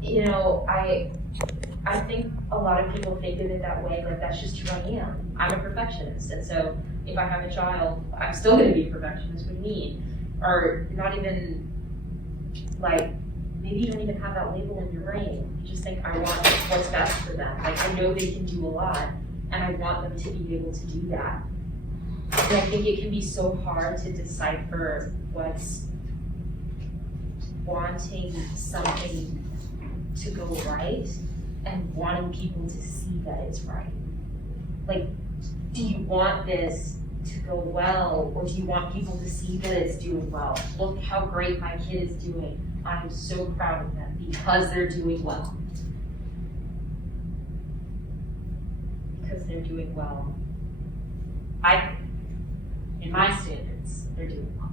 You know, I think a lot of people think of it that way, like that's just who I am. I'm a perfectionist, and so if I have a child, I'm still going to be a perfectionist. What do you mean? Or not even, like, maybe you don't even have that label in your brain. You just think, I want what's best for them. Like, I know they can do a lot, and I want them to be able to do that. And I think it can be so hard to decipher what's wanting something to go right and wanting people to see that it's right. Like, do you want this to go well, or do you want people to see that it's doing well? Look how great my kid is doing. I'm so proud of them because they're doing well. Because they're doing well. In my standards, they're doing well.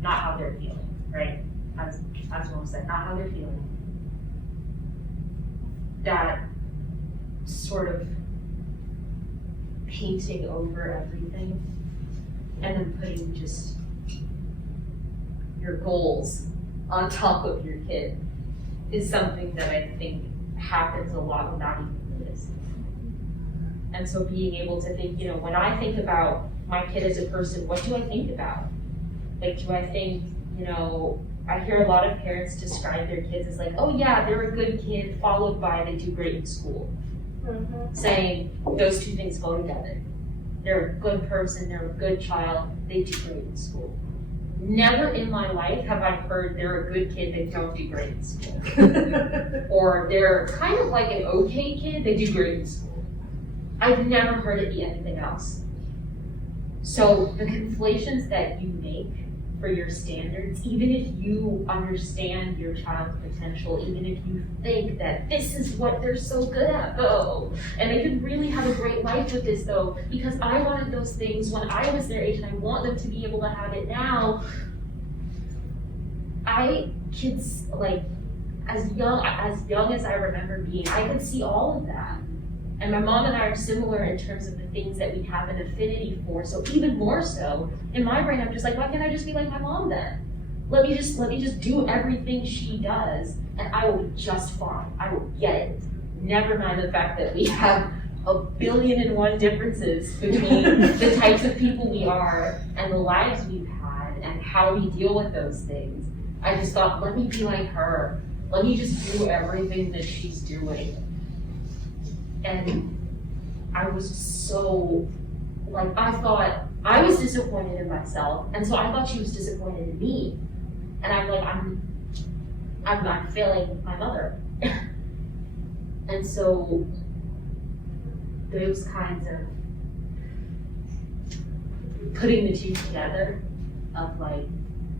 Not how they're feeling, right? As Mom said, not how they're feeling. That sort of painting over everything and then putting just your goals on top of your kid is something that I think happens a lot without even noticing. And so being able to think, you know, when I think about my kid as a person, what do I think about? Like, do I think, you know, I hear a lot of parents describe their kids as like, oh yeah, they're a good kid, followed by they do great in school. Mm-hmm. Saying those two things go together. They're a good person, they're a good child, they do great in school. Never in my life have I heard they're a good kid, they don't do great in school. Or they're kind of like an okay kid, they do great in school. I've never heard it be anything else. So the conflations that you make for your standards, even if you understand your child's potential, even if you think that this is what they're so good at though, and they could really have a great life with this though, because I wanted those things when I was their age and I want them to be able to have it now. Kids, like, as young as I remember being, I could see all of that. And my mom and I are similar in terms of the things that we have an affinity for. So even more so, in my brain, I'm just like, why can't I just be like my mom then? Let me just do everything she does, and I will be just fine. I will get it. Never mind the fact that we have 1,000,000,001 differences between the types of people we are and the lives we've had and how we deal with those things. I just thought, let me be like her. Let me just do everything that she's doing. And I was so, like, I thought, I was disappointed in myself, and so I thought she was disappointed in me. And I'm like, I'm failing my mother. And so, those kinds of putting the two together of like,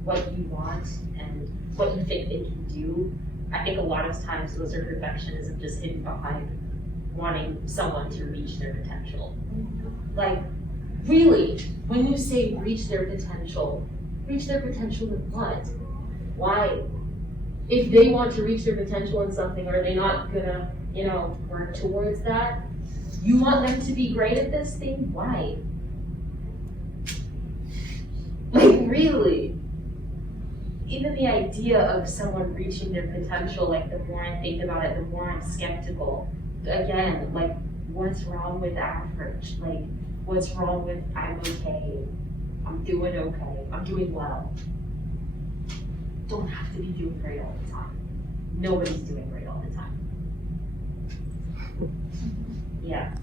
what you want and what you think they can do, I think a lot of times those are perfectionism just hidden behind wanting someone to reach their potential. Like, really, when you say reach their potential in what? Why? If they want to reach their potential in something, are they not gonna, work towards that? You want them to be great at this thing? Why? Like, really? Even the idea of someone reaching their potential, like, the more I think about it, the more I'm skeptical. Again, like, what's wrong with average? Like, what's wrong with I'm okay, I'm doing okay, I'm doing well? Don't have to be doing great all the time. Nobody's doing great all the time. Yeah.